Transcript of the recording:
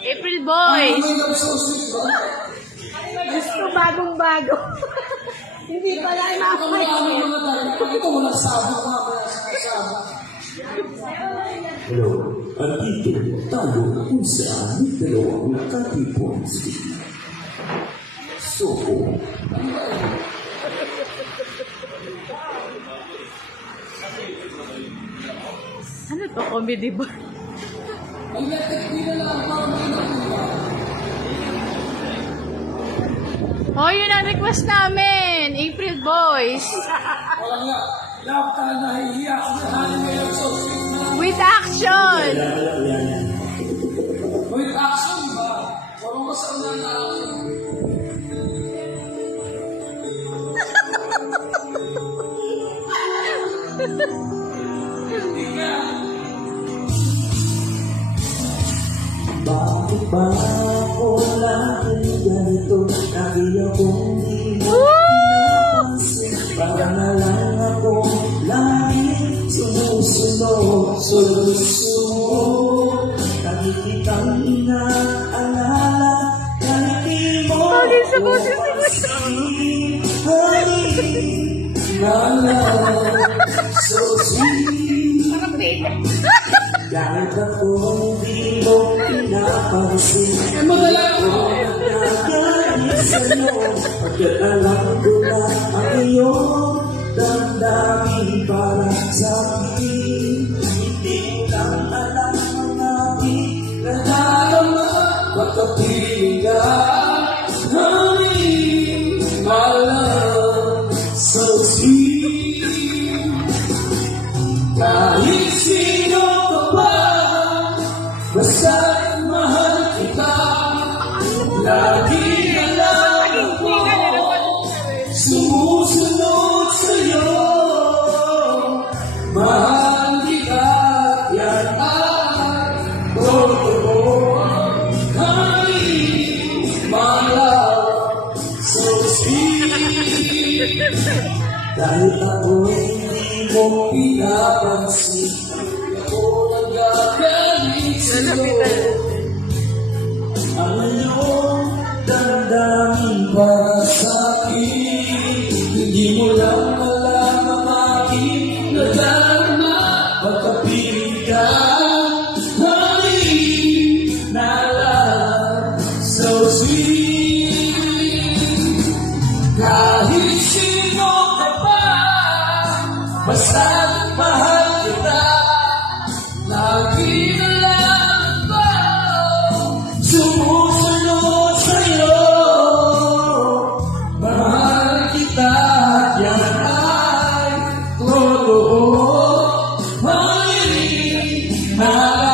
April Boys! Gusto bagong-bago. Hindi pala ay Ito walang sabak nga kaya sabak. Hello, andito tayo kung saan may dalawang katipon sila. Soko. Ano to? Comedy ba? Oh, yun ang request namin! April Boys! Walang nga, lahat ka nahihiya kung nahanin ngayon sa With action! with action ba? Walang masama na action. Bakit ba ako lagi ganito? Lagi akong di mo pinapansin. Parang na lang ako lagi sumusunod. Sunod-sunod. Lagi kitang inaalala. Kahit di mo ako pansin. Honey, my love, so sweet. Kahit ako di mo pinapansin. Madala ko nagagalit sa'yo. Pagkat alam ko na ang iyong damdamin para sa akin. Hindi ko lang alam ang aking nadarama. Pagkapiling ka, honey, my love, so sweet. Kahit sino ka pa, basta mahal kita. Lagi na lang ako sumusunod sa'yo. Mahal kita, yan ay totoo. Honey, my love, so sweet. Dahil ako'y hindi mo pinapansin. Ako nagagalit sa'yo. Ang iyong damdamin para sa'kin. Hindi mo lang alam ang aking nadarama. Pagkapiling ka, honey, na love, so sweet. Kahit sino ka pa, basta mahal kita. Lagi na lang ako sumusunod sa'yo. Mahal kita, yan ay totoo. Honey, mahal